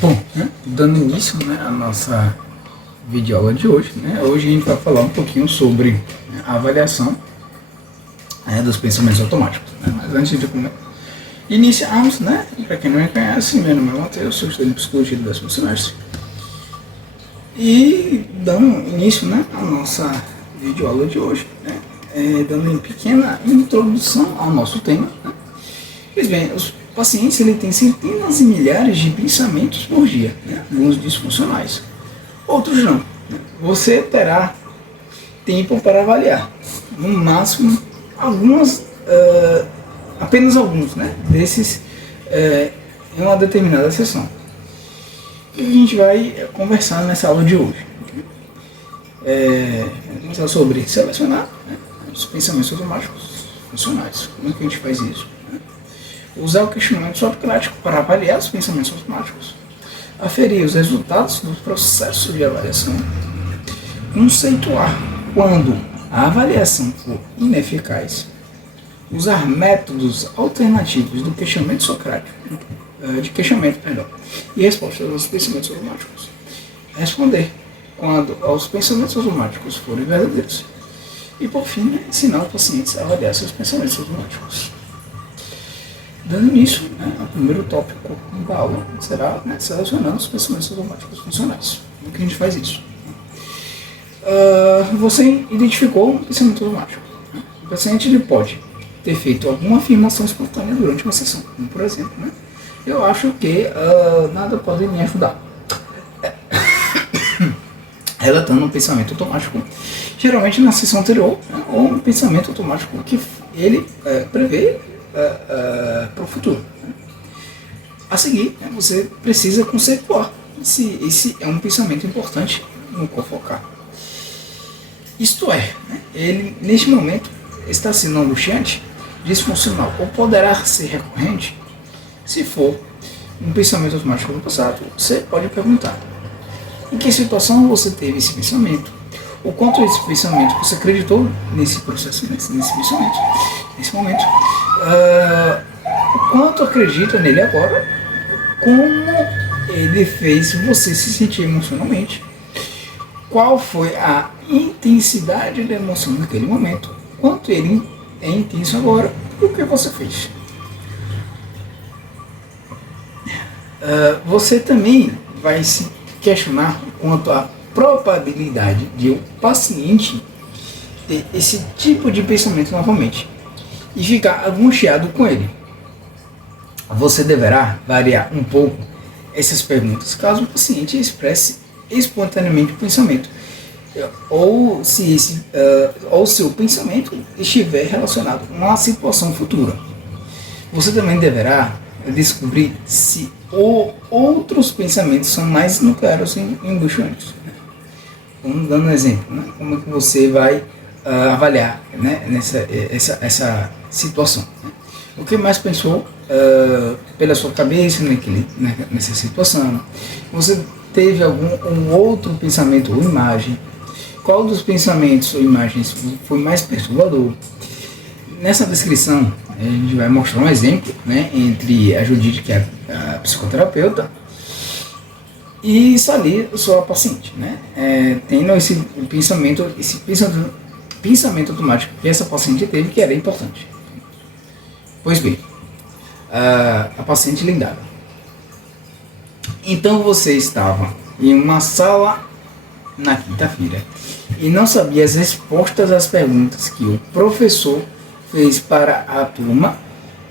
Bom, né, dando início, né, à nossa videoaula de hoje, né, hoje a gente vai falar um pouquinho sobre, né, a avaliação, né, dos pensamentos automáticos. Né, mas antes de iniciarmos, né, para quem não me conhece, meu nome é Matheus, sou estudante de Psicologia do 10º semestre. E dando início, né, à nossa videoaula de hoje, né, dando uma pequena introdução ao nosso tema. Né. Pois bem, os pacientes ele tem centenas e milhares de pensamentos por dia, né, alguns disfuncionais, outros não. Né. Você terá tempo para avaliar, no máximo apenas alguns, né, desses em uma determinada sessão. O que a gente vai conversar nessa aula de hoje? Conversar sobre selecionar, né, os pensamentos automáticos funcionais. Como é que a gente faz isso? Né? Usar o questionamento socrático para avaliar os pensamentos automáticos. Aferir os resultados do processo de avaliação. Conceituar quando a avaliação for ineficaz. Usar métodos alternativos do questionamento socrático, e respostas aos pensamentos automáticos. Responder quando os pensamentos automáticos forem verdadeiros. E por fim, né, ensinar os pacientes a avaliar seus pensamentos automáticos. Dando início, né, ao primeiro tópico da aula será, né, selecionando os pensamentos automáticos funcionais. Como que a gente faz isso? Você identificou um pensamento automático. Né? O paciente ele pode ter feito alguma afirmação espontânea durante uma sessão, como por exemplo, né, eu acho que nada pode me ajudar. Relatando um pensamento automático, geralmente na sessão anterior, né, ou um pensamento automático que ele prevê para o futuro. Né. A seguir, né, você precisa conceituar se esse é um pensamento importante no qual focar. Isto é, né, ele neste momento está sendo angustiante, disfuncional ou poderá ser recorrente. Se for um pensamento automático do passado, você pode perguntar: em que situação você teve esse pensamento? O quanto esse pensamento você acreditou nesse processo, nesse pensamento, nesse momento? O quanto acredita nele agora? Como ele fez você se sentir emocionalmente? Qual foi a intensidade da emoção naquele momento? Quanto ele é intenso agora? E o que você fez? Você também vai se questionar quanto à probabilidade de o paciente ter esse tipo de pensamento novamente e ficar angustiado com ele. Você deverá variar um pouco essas perguntas caso o paciente expresse espontaneamente o pensamento ou se o pensamento estiver relacionado a uma situação futura. Você também deverá descobrir se outros pensamentos são mais nucleares e angustiantes. Vamos dando um exemplo, né? Como é que você vai avaliar, né, essa situação. Né? O que mais pensou pela sua cabeça nessa situação? Você teve algum outro pensamento ou imagem? Qual dos pensamentos ou imagens foi mais perturbador? Nessa descrição, a gente vai mostrar um exemplo, né, entre a Judite, que é a psicoterapeuta, e Sally, sua paciente, né, tendo esse pensamento automático que essa paciente teve, que era importante. Pois bem, a paciente lindava. Então você estava em uma sala na quinta-feira e não sabia as respostas às perguntas que o professor fez para a turma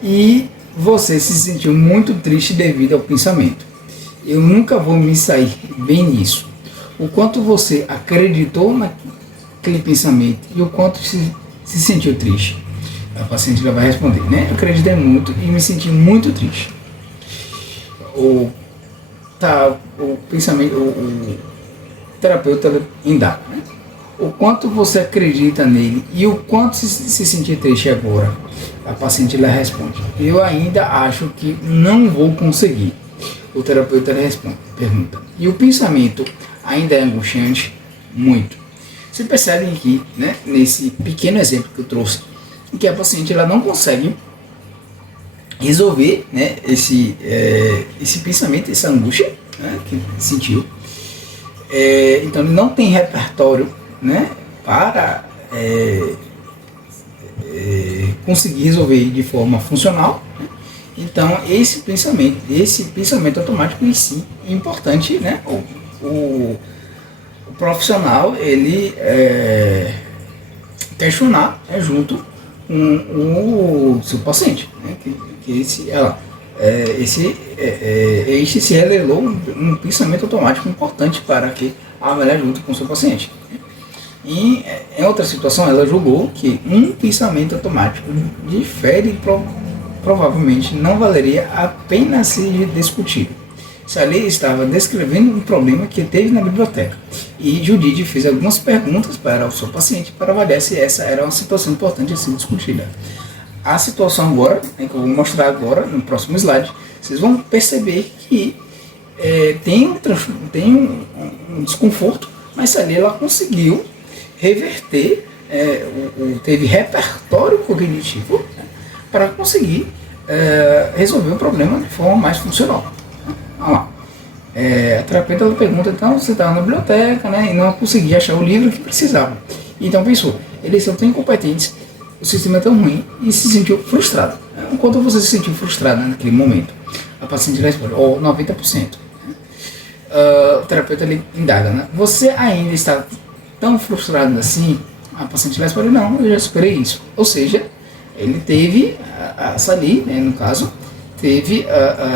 e você se sentiu muito triste devido ao pensamento: eu nunca vou me sair bem nisso. O quanto você acreditou naquele pensamento e o quanto se sentiu triste? A paciente vai responder, né? Eu acreditei muito e me senti muito triste. O terapeuta indaga, né? O quanto você acredita nele e o quanto se sentir triste agora? A paciente lhe responde: eu ainda acho que não vou conseguir. O terapeuta lhe pergunta: e o pensamento ainda é angustiante? Muito. Você percebe aqui, né, nesse pequeno exemplo que eu trouxe, que a paciente ela não consegue resolver, né, esse pensamento, essa angústia, né, que sentiu. Então ele não tem repertório, né, para conseguir resolver de forma funcional. Então esse pensamento automático em si é importante, né? O profissional ele questionar junto com o seu paciente, né? Que este se revelou um pensamento automático importante para que avaliar junto com o seu paciente. E em outra situação ela julgou que um pensamento automático difere provavelmente não valeria a pena ser discutido. Sally estava descrevendo um problema que teve na biblioteca e Judith fez algumas perguntas para o seu paciente para avaliar se essa era uma situação importante a ser discutida. A situação agora, que eu vou mostrar agora no próximo slide, vocês vão perceber que tem um desconforto, mas Sally ela conseguiu reverter, teve repertório cognitivo, né, para conseguir resolver o problema de forma mais funcional. Vamos lá. A terapeuta pergunta, então você estava na biblioteca, né, e não conseguia achar o livro que precisava. Então pensou, eles são tão incompetentes, o sistema é tão ruim, e se sentiu frustrado. Enquanto você se sentiu frustrado naquele momento, a paciente responde, 90%. O terapeuta ele indaga, né, você ainda está tão frustrado assim? A paciente responde, não, eu já superei isso. Ou seja, ele teve, a Sally, né, no caso, teve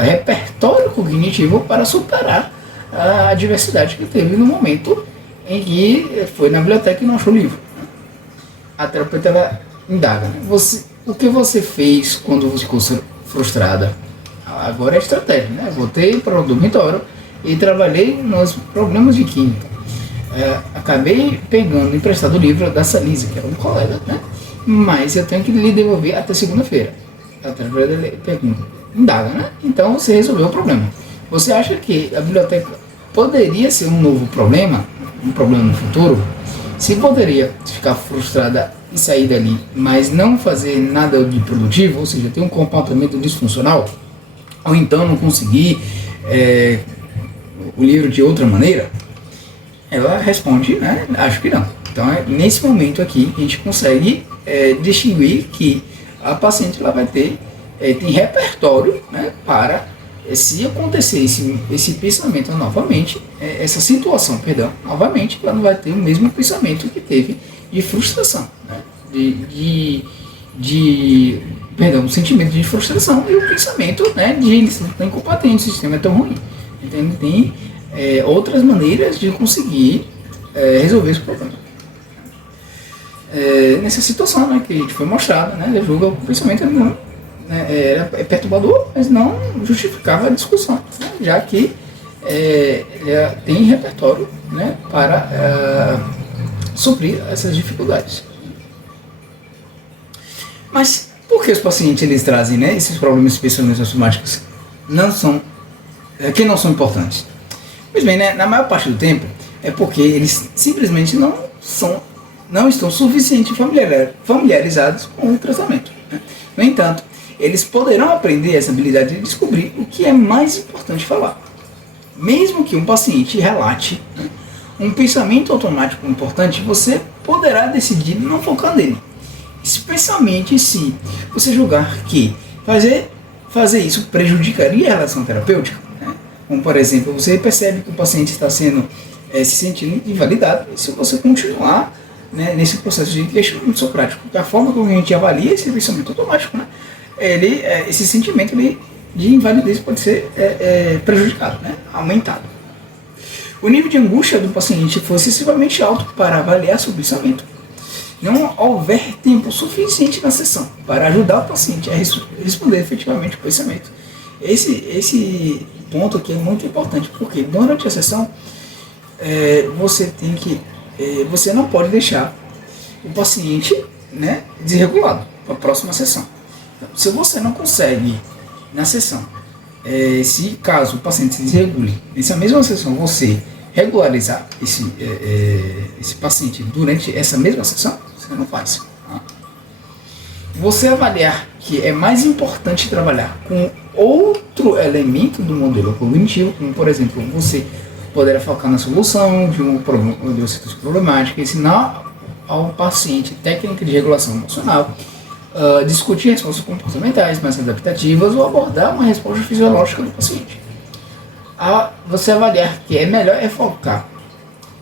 repertório cognitivo para superar a adversidade que teve no momento em que foi na biblioteca e não achou o livro. A terapeuta ela indaga, né? O que você fez quando você ficou frustrada? Agora é estratégia, né? Voltei para o dormitório e trabalhei nos problemas de química. Acabei pegando emprestado o livro da Salisa, que era um colega, né? Mas eu tenho que lhe devolver até segunda-feira. A terapeuta pergunta, indaga, né? Então você resolveu o problema. Você acha que a biblioteca poderia ser um novo problema, um problema no futuro? Se poderia ficar frustrada e sair dali, mas não fazer nada de produtivo, ou seja, ter um comportamento disfuncional, ou então não conseguir o livro de outra maneira, ela responde, né? Acho que não. Então, nesse momento aqui, a gente consegue distinguir que a paciente ela vai ter tem repertório, né, para, se acontecer esse pensamento novamente, essa situação, novamente, ela não vai ter o mesmo pensamento que teve de frustração, né, um sentimento de frustração e o pensamento, né, de eles estão incompetentes, o sistema é tão ruim. Então, tem outras maneiras de conseguir resolver esse problema. Nessa situação, né, que a gente foi mostrado, né, ele julga o pensamento não, né, era perturbador, mas não justificava a discussão, né, já que tem repertório, né, para suprir essas dificuldades. Mas por que os pacientes eles trazem, né, esses problemas de pensamentos automáticos que não são importantes? Pois bem, né, na maior parte do tempo é porque eles simplesmente não estão suficientemente familiarizados com o tratamento, né? No entanto, eles poderão aprender essa habilidade de descobrir o que é mais importante falar. Mesmo que um paciente relate, né, um pensamento automático importante, você poderá decidir não focar nele. Especialmente se você julgar que fazer isso prejudicaria a relação terapêutica, né? Como, por exemplo, você percebe que o paciente está se sentindo invalidado, e se você continuar, né, nesse processo de questionamento socrático, a forma como a gente avalia esse pensamento automático, né, esse sentimento de invalidez pode ser prejudicado, né, aumentado. O nível de angústia do paciente foi excessivamente alto para avaliar seu pensamento. Não houver tempo suficiente na sessão para ajudar o paciente a responder efetivamente o pensamento. Esse ponto aqui é muito importante, porque durante a sessão você não pode deixar o paciente, né, desregulado para a próxima sessão. Então, se você não consegue na sessão, se caso o paciente se desregule, nessa mesma sessão você regularizar esse paciente durante essa mesma sessão, você não faz. Tá? você avaliar que é mais importante trabalhar com outro elemento do modelo cognitivo, como por exemplo, você poderá focar na solução de um problema, de uma situação problemática, ensinar ao paciente técnica de regulação emocional, discutir respostas comportamentais mais adaptativas ou abordar uma resposta fisiológica do paciente. Você avaliar que é melhor focar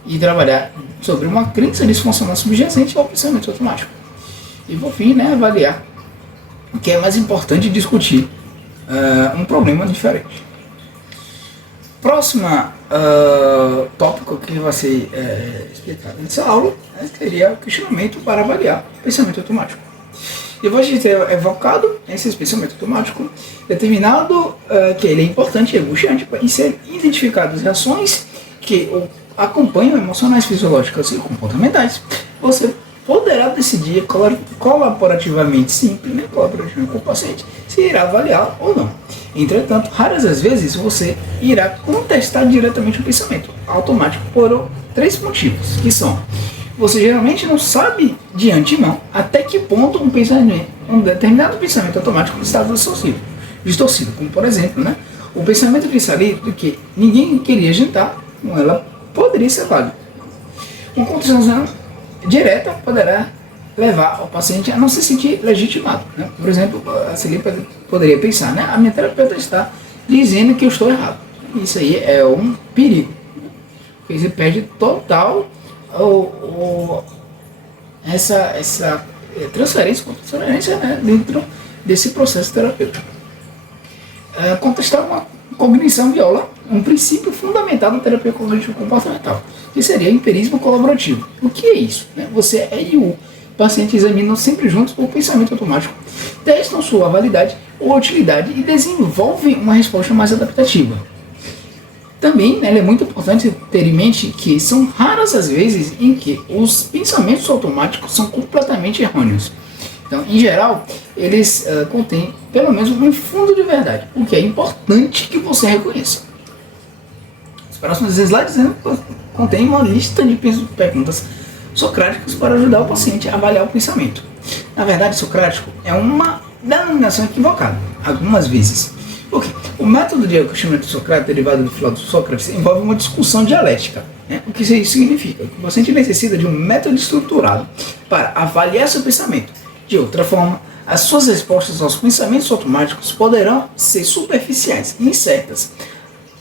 e trabalhar sobre uma crença disfuncional subjacente ao pensamento automático. E por fim, avaliar o que é mais importante discutir um problema diferente. Próxima tópico que vai ser explicado nessa aula seria o questionamento para avaliar o pensamento automático. Depois de ter evocado esse pensamento automático, determinado que ele é importante e angustiante para ser identificadas reações que acompanham emocionais, fisiológicas e comportamentais, você poderá decidir colaborativamente, simples, colaborativamente com o paciente, se irá avaliar ou não. Entretanto, raras as vezes você irá contestar diretamente o pensamento automático por 3 motivos, que são: você geralmente não sabe de antemão até que ponto um determinado pensamento automático está distorcido, como por exemplo, o pensamento de sair do que ninguém queria jantar com ela poderia ser válido. Uma contestação direta poderá levar o paciente a não se sentir legitimado. Por exemplo, a Celia poderia pensar, a minha terapeuta está dizendo que eu estou errado. Isso aí é um perigo, porque você perde total essa transferência dentro desse processo terapêutico. Contestar uma cognição viola um princípio fundamental da terapia cognitivo-comportamental, que seria o empirismo colaborativo. O que é isso? Você e o paciente examinam sempre juntos o pensamento automático, testam sua validade ou utilidade e desenvolvem uma resposta mais adaptativa. Também é muito importante ter em mente que são raras as vezes em que os pensamentos automáticos são completamente errôneos. Então, em geral, eles contêm pelo menos um fundo de verdade, o que é importante que você reconheça. Os próximos slides contêm uma lista de perguntas socráticas para ajudar o paciente a avaliar o pensamento. Na verdade, socrático é uma denominação equivocada, algumas vezes. Porque o método de questionamento socrático, derivado do filósofo Sócrates, envolve uma discussão dialética. O que isso significa? Que o paciente necessita de um método estruturado para avaliar seu pensamento. De outra forma, as suas respostas aos pensamentos automáticos poderão ser superficiais e incertas,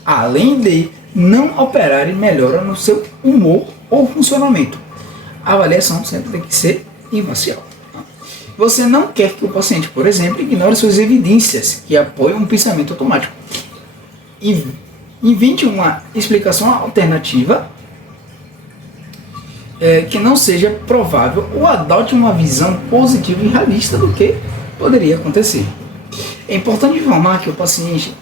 além de não operarem melhora no seu humor ou funcionamento. A avaliação sempre tem que ser imparcial. Você não quer que o paciente, por exemplo, ignore suas evidências que apoiam um pensamento automático. Invente uma explicação alternativa que não seja provável ou adote uma visão positiva e realista do que poderia acontecer. É importante informar o paciente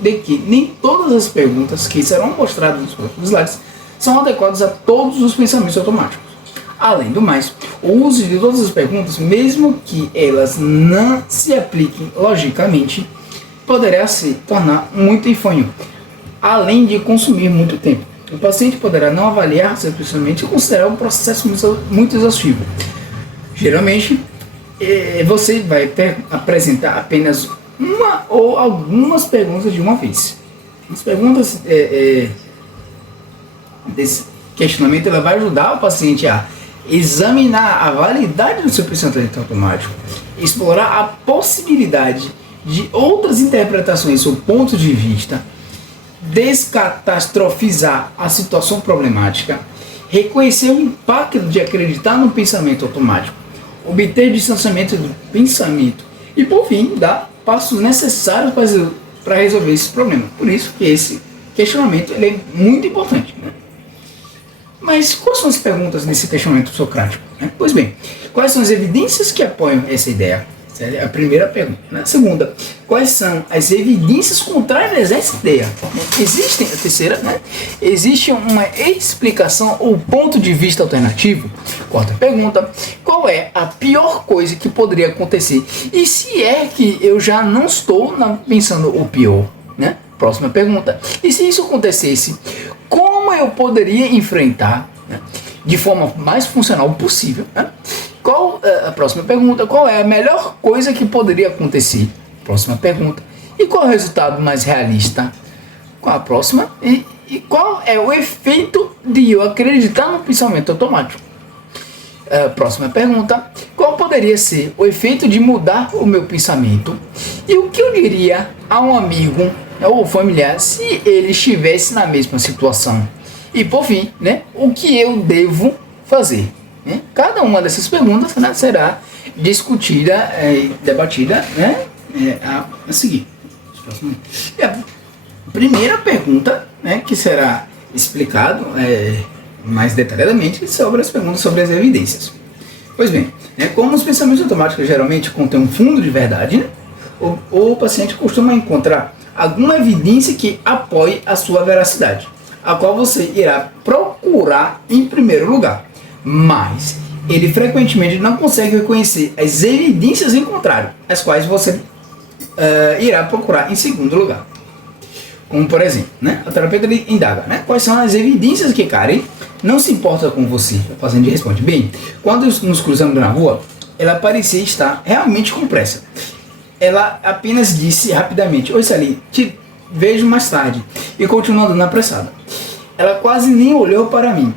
de que nem todas as perguntas que serão mostradas nos próximos slides são adequadas a todos os pensamentos automáticos. Além do mais, o uso de todas as perguntas, mesmo que elas não se apliquem logicamente, poderá se tornar muito enfadonho, além de consumir muito tempo. O paciente poderá não avaliar seu pensamento e considerar um processo muito exaustivo. Geralmente, você vai apresentar apenas uma ou algumas perguntas de uma vez. As perguntas desse questionamento ela vai ajudar o paciente a examinar a validade do seu pensamento automático, explorar a possibilidade de outras interpretações ou pontos de vista, descatastrofizar a situação problemática, reconhecer o impacto de acreditar no pensamento automático, obter distanciamento do pensamento e, por fim, dar passos necessários para resolver esse problema. Por isso que esse questionamento ele é muito importante. Mas quais são as perguntas nesse questionamento socrático? Pois bem, quais são as evidências que apoiam essa ideia? Essa é a primeira pergunta. A segunda, quais são as evidências contrárias a essa ideia? Existem, a terceira, existe uma explicação ou ponto de vista alternativo? Quarta pergunta, qual é a pior coisa que poderia acontecer? E se é que eu já não estou pensando o pior? Próxima pergunta, e se isso acontecesse, como eu poderia enfrentar de forma mais funcional possível? A próxima pergunta, qual é a melhor coisa que poderia acontecer? Próxima pergunta. E qual é o resultado mais realista? Qual a próxima? E qual é o efeito de eu acreditar no pensamento automático? Próxima pergunta. Qual poderia ser o efeito de mudar o meu pensamento? E o que eu diria a um amigo ou familiar se ele estivesse na mesma situação? E por fim, né, o que eu devo fazer? Né? Cada uma dessas perguntas, né, será discutida e debatida, né, a seguir. E a primeira pergunta, né, que será explicado mais detalhadamente sobre as perguntas sobre as evidências. Pois bem, né, como os pensamentos automáticos geralmente contêm um fundo de verdade, né, o paciente costuma encontrar alguma evidência que apoie a sua veracidade, a qual você irá procurar em primeiro lugar. Mas ele frequentemente não consegue reconhecer as evidências em contrário, as quais você irá procurar em segundo lugar. Como por exemplo, né, a terapeuta indaga, né, quais são as evidências que Karen não se importa com você? O paciente responde, bem, quando nos cruzamos na rua, ela parecia estar realmente com pressa. Ela apenas disse rapidamente, oi Sally, te vejo mais tarde, e continuou andando apressada. Ela quase nem olhou para mim.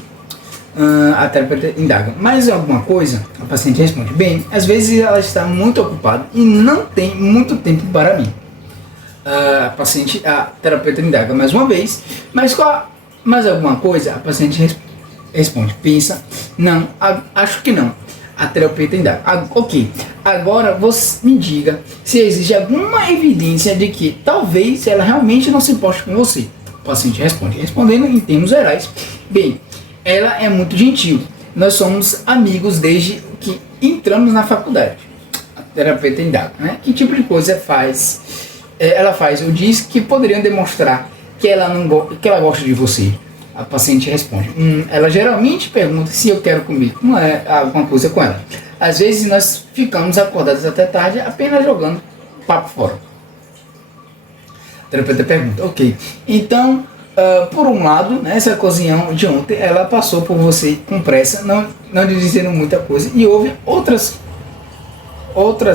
A terapeuta indaga, mais alguma coisa? A paciente responde, bem, às vezes ela está muito ocupada e não tem muito tempo para mim. A terapeuta indaga mais uma vez, mais alguma coisa? A paciente responde, pensa, não, acho que não. A terapeuta indaga, ok, agora você me diga se existe alguma evidência de que talvez ela realmente não se importe com você. O paciente responde, respondendo em termos gerais, bem, ela é muito gentil, nós somos amigos desde que entramos na faculdade. A terapeuta indaga, né? Que tipo de coisa ela faz ou diz que poderiam demonstrar que ela gosta de você? A paciente responde, ela geralmente pergunta se eu quero comer alguma coisa com ela. Às vezes nós ficamos acordados até tarde apenas jogando papo fora. A terapeuta pergunta, ok, então, por um lado, nessa ocasião de ontem, ela passou por você com pressa, não lhe dizendo muita coisa, e houve outras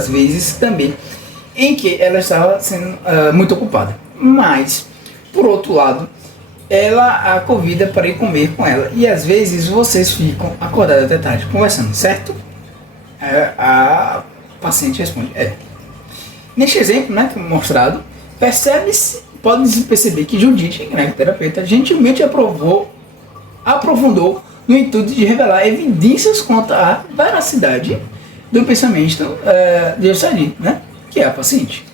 vezes também em que ela estava sendo muito ocupada. Mas, por outro lado, ela a convida para ir comer com ela. E às vezes vocês ficam acordados até tarde conversando, certo? A paciente responde, Neste exemplo, né, que é mostrado, pode-se perceber que Judith, né, terapeuta, gentilmente aprofundou no intuito de revelar evidências quanto à veracidade do pensamento de Sally, né, que é a paciente.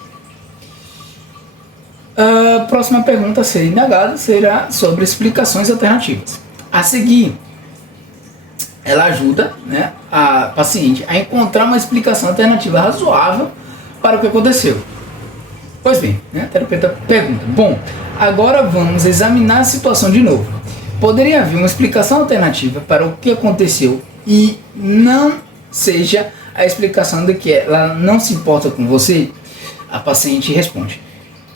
A próxima pergunta a ser indagada será sobre explicações alternativas. A seguir, ela ajuda, né, a paciente a encontrar uma explicação alternativa razoável para o que aconteceu. Pois bem, né, a terapeuta pergunta, bom, agora vamos examinar a situação de novo. Poderia haver uma explicação alternativa para o que aconteceu e não seja a explicação de que ela não se importa com você? A paciente responde,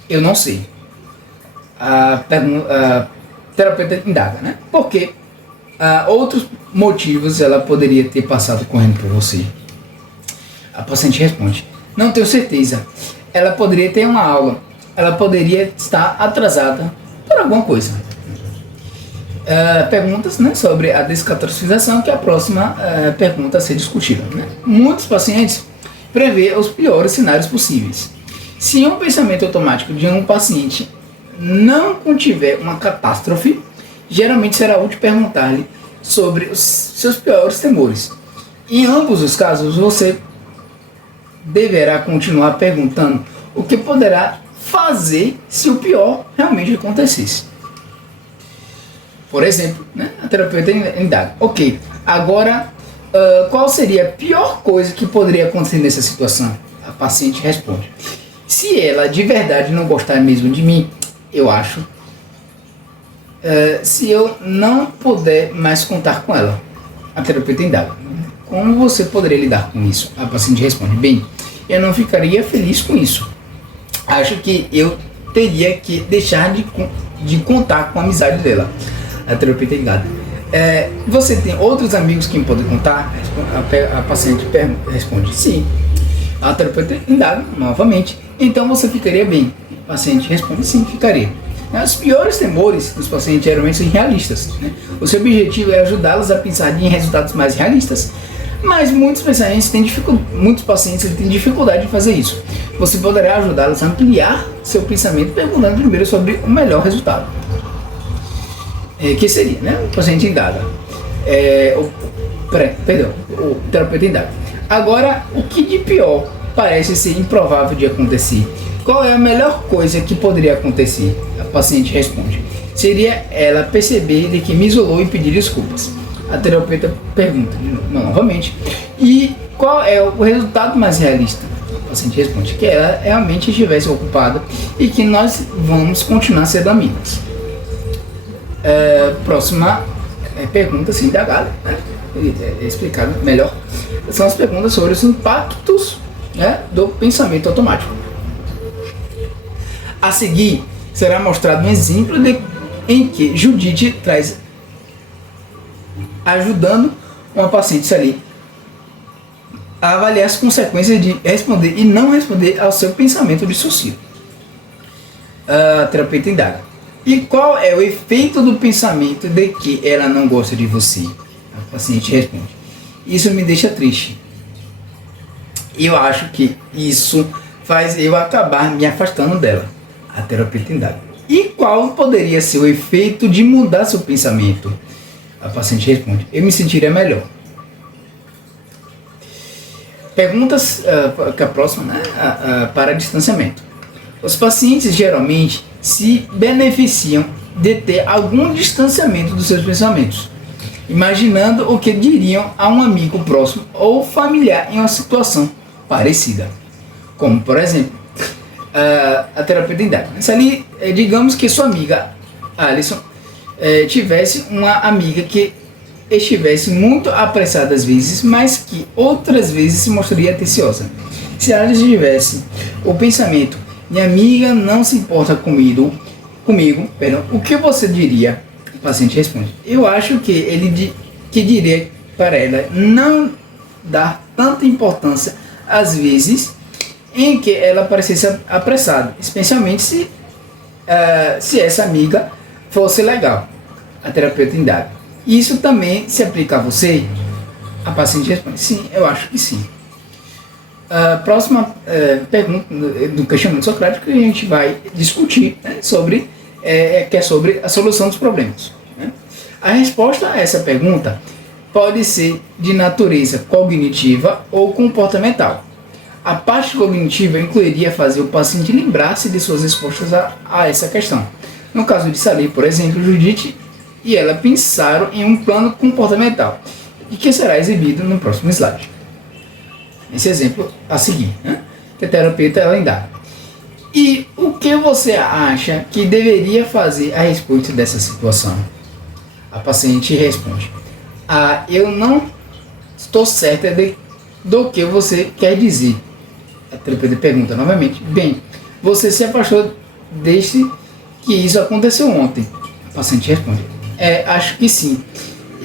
eu não sei. A terapeuta indaga, né? Porque outros motivos ela poderia ter passado correndo por você. A paciente responde, não tenho certeza. Ela poderia ter uma aula. Ela poderia estar atrasada por alguma coisa. Perguntas, né, sobre a descatastrofização, que é a próxima pergunta a ser discutida, né? Muitos pacientes prevê os piores cenários possíveis. Se um pensamento automático de um paciente não contiver uma catástrofe, geralmente será útil perguntar-lhe sobre os seus piores temores. Em ambos os casos, você deverá continuar perguntando o que poderá fazer se o pior realmente acontecesse. Por exemplo, né, a terapeuta indaga, ok, agora qual seria a pior coisa que poderia acontecer nessa situação? A paciente responde, se ela de verdade não gostar mesmo de mim, eu acho, se eu não puder mais contar com ela. A terapeuta indaga, como você poderia lidar com isso? A paciente responde, bem, eu não ficaria feliz com isso. Acho que eu teria que deixar de contar com a amizade dela. A terapeuta indaga, Você tem outros amigos que podem contar? A paciente responde sim. A terapeuta indaga novamente. Então você ficaria bem? O paciente responde sim, ficaria. Os piores temores dos pacientes geralmente são realistas, né? O seu objetivo é ajudá-los a pensar em resultados mais realistas. Mas muitos pacientes têm dificuldade de fazer isso. Você poderá ajudá-los a ampliar seu pensamento perguntando primeiro sobre o melhor resultado. Que seria, né? O paciente indaga. O terapeuta indaga. Agora, o que de pior parece ser improvável de acontecer? Qual é a melhor coisa que poderia acontecer? A paciente responde. Seria ela perceber de que me isolou e pedir desculpas. A terapeuta pergunta novamente. E qual é o resultado mais realista? O paciente responde que ela realmente estivesse ocupada e que nós vamos continuar sendo amigas. Próxima pergunta, assim, indagada, né? Explicado melhor, são as perguntas sobre os impactos, né, do pensamento automático. A seguir, será mostrado um exemplo em que Judith traz ajudando uma paciente ali a avaliar as consequências de responder e não responder ao seu pensamento dissociativo. A terapeuta indaga. E qual é o efeito do pensamento de que ela não gosta de você? A paciente responde. Isso me deixa triste. Eu acho que isso faz eu acabar me afastando dela. A terapeuta indaga. E qual poderia ser o efeito de mudar seu pensamento? A paciente responde. Eu me sentiria melhor. Perguntas que a próxima, né, para distanciamento. Os pacientes geralmente se beneficiam de ter algum distanciamento dos seus pensamentos, imaginando o que diriam a um amigo próximo ou familiar em uma situação parecida. Como, por exemplo, a terapeuta indaga. Digamos que sua amiga Alison tivesse uma amiga que estivesse muito apressada às vezes, mas que outras vezes se mostraria atenciosa. Se ela tivesse o pensamento: minha amiga não se importa comigo, o que você diria? O paciente responde. Eu acho que diria para ela não dar tanta importância às vezes em que ela parecesse apressada, especialmente se essa amiga fosse legal. A terapeuta indaga. Isso também se aplica a você? A paciente responde. Sim, eu acho que sim. A próxima pergunta do questionamento socrático que a gente vai discutir, né, que é sobre a solução dos problemas, né? A resposta a essa pergunta pode ser de natureza cognitiva ou comportamental. A parte cognitiva incluiria fazer o paciente lembrar-se de suas respostas a essa questão. No caso de Sally, por exemplo, Judith e ela pensaram em um plano comportamental e que será exibido no próximo slide. Esse exemplo a seguir, né? Que a terapeuta ela indaga. E o que você acha que deveria fazer a respeito dessa situação? A paciente responde. Eu não estou certa do que você quer dizer. A terapeuta pergunta novamente. Bem, você se afastou desde que isso aconteceu ontem. A paciente responde. Acho que sim.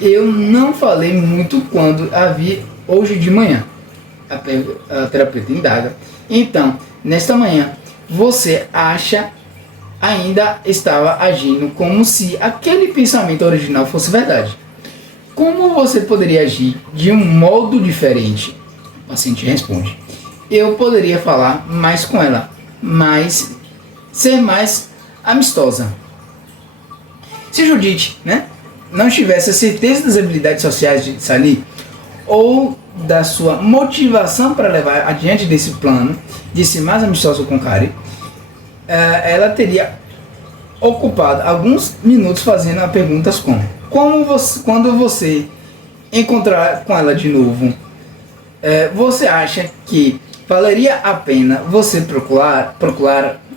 Eu não falei muito quando a vi hoje de manhã. A terapeuta indaga. Então, nesta manhã, você ainda estava agindo como se aquele pensamento original fosse verdade. Como você poderia agir de um modo diferente? O paciente responde. Eu poderia falar mais com ela, mas ser mais amistosa. Se Judith, né, não tivesse a certeza das habilidades sociais de Sally ou da sua motivação para levar adiante desse plano de ser mais amistosa com Kari, ela teria ocupado alguns minutos fazendo perguntas como quando você encontrar com ela de novo, você acha que valeria a pena você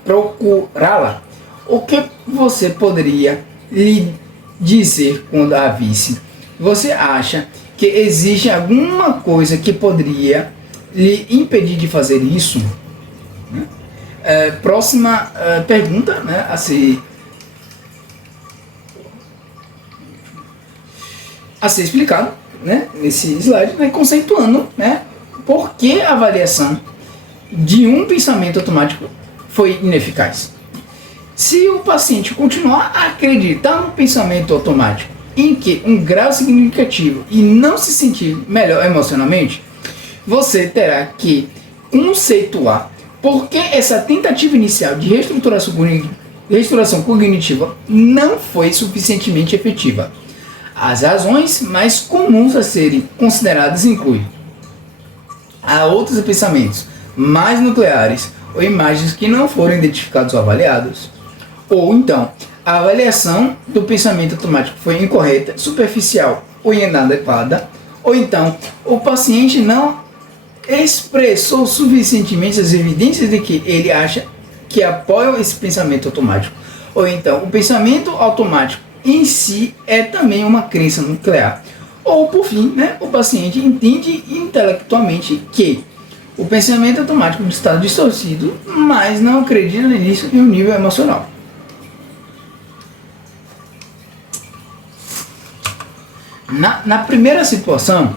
procurá-la? O que você poderia lhe dizer quando a visse? Você acha que existe alguma coisa que poderia lhe impedir de fazer isso? Próxima pergunta, né, a ser a ser explicado, né, nesse slide, né, conceituando, né, por que a avaliação de um pensamento automático foi ineficaz. Se o paciente continuar a acreditar no pensamento automático em que um grau significativo e não se sentir melhor emocionalmente, você terá que conceituar por que essa tentativa inicial de reestruturação cognitiva não foi suficientemente efetiva. As razões mais comuns a serem consideradas incluem: há outros pensamentos mais nucleares ou imagens que não foram identificados ou avaliados, ou então a avaliação do pensamento automático foi incorreta, superficial ou inadequada, ou então o paciente não expressou suficientemente as evidências de que ele acha que apoiam esse pensamento automático, ou então o pensamento automático em si é também uma crença nuclear, ou por fim, né, o paciente entende intelectualmente que o pensamento automático está distorcido, mas não acredita nisso em um nível emocional. Na primeira situação,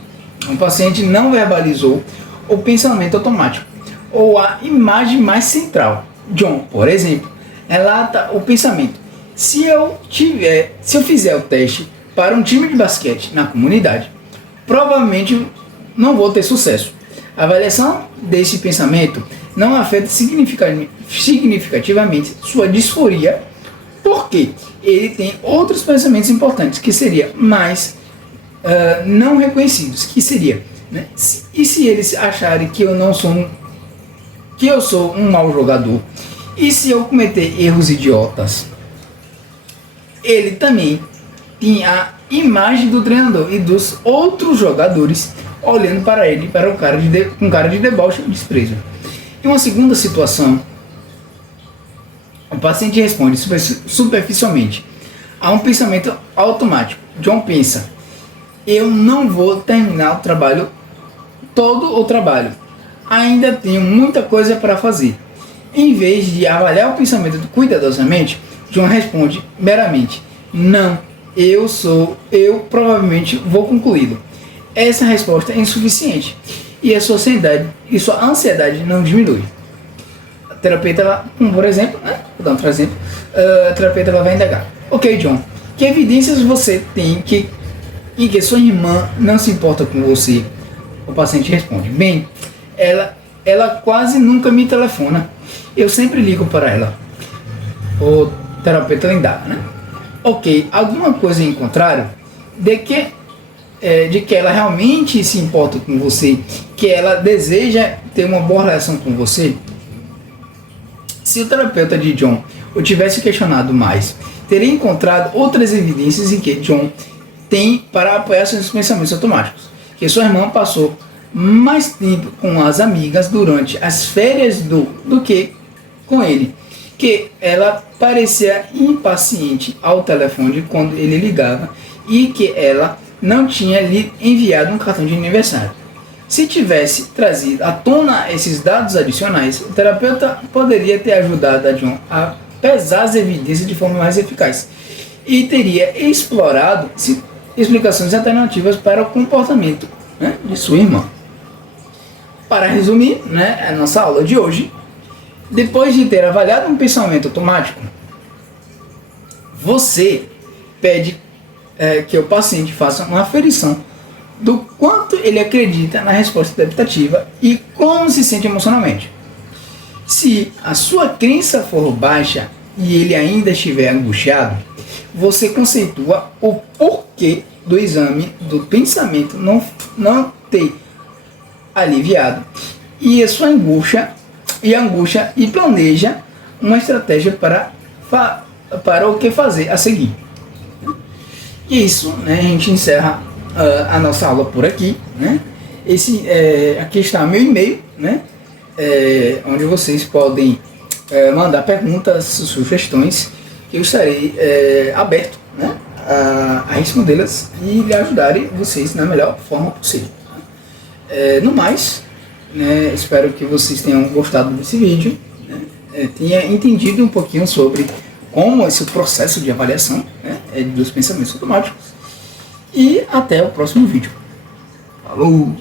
o paciente não verbalizou o pensamento automático ou a imagem mais central. John, por exemplo, relata o pensamento: se eu fizer o teste para um time de basquete na comunidade, provavelmente não vou ter sucesso. A avaliação desse pensamento não afeta significativamente sua disforia, porque ele tem outros pensamentos importantes que seriam mais não reconhecidos, que seria, né? E se eles acharem que eu sou um mau jogador, e se eu cometer erros idiotas, ele também tem a imagem do treinador e dos outros jogadores olhando para ele, para o cara com cara de deboche e desprezo. Em uma segunda situação, o paciente responde superficialmente a um pensamento automático. John pensa: eu não vou terminar todo o trabalho, ainda tenho muita coisa para fazer. Em vez de avaliar o pensamento cuidadosamente, John responde meramente: não, eu provavelmente vou concluí-lo. Essa resposta é insuficiente e a sua ansiedade não diminui. A terapeuta, por exemplo, né? Vou dar um outro exemplo. A terapeuta vai indagar: ok, John, que evidências você tem em que sua irmã não se importa com você? O paciente responde: bem, ela quase nunca me telefona. Eu sempre ligo para ela. O terapeuta indaga, né? Ok, alguma coisa em contrário de que ela realmente se importa com você, que ela deseja ter uma boa relação com você? Se o terapeuta de John o tivesse questionado mais, teria encontrado outras evidências em que John tem para apoiar seus pensamentos automáticos, que sua irmã passou mais tempo com as amigas durante as férias do que com ele, que ela parecia impaciente ao telefone quando ele ligava e que ela não tinha lhe enviado um cartão de aniversário. Se tivesse trazido à tona esses dados adicionais, o terapeuta poderia ter ajudado a John a pesar as evidências de forma mais eficaz e teria explorado explicações alternativas para o comportamento, né, de sua irmã. Para resumir, né, a nossa aula de hoje, depois de ter avaliado um pensamento automático, você pede que o paciente faça uma aferição do quanto ele acredita na resposta adaptativa e como se sente emocionalmente. Se a sua crença for baixa e ele ainda estiver angustiado, você conceitua o porquê do exame do pensamento não ter aliviado e a sua angústia e planeja uma estratégia para o que fazer a seguir. E isso, né, a gente encerra a nossa aula por aqui, né? Aqui está meu e-mail, né? Onde vocês podem mandar perguntas, sugestões, que eu estarei aberto, né, a respondê-las e lhe ajudarem vocês na melhor forma possível. No mais, né, espero que vocês tenham gostado desse vídeo, né, tenha entendido um pouquinho sobre como esse processo de avaliação, né, dos pensamentos automáticos. e até o próximo vídeo. Falou!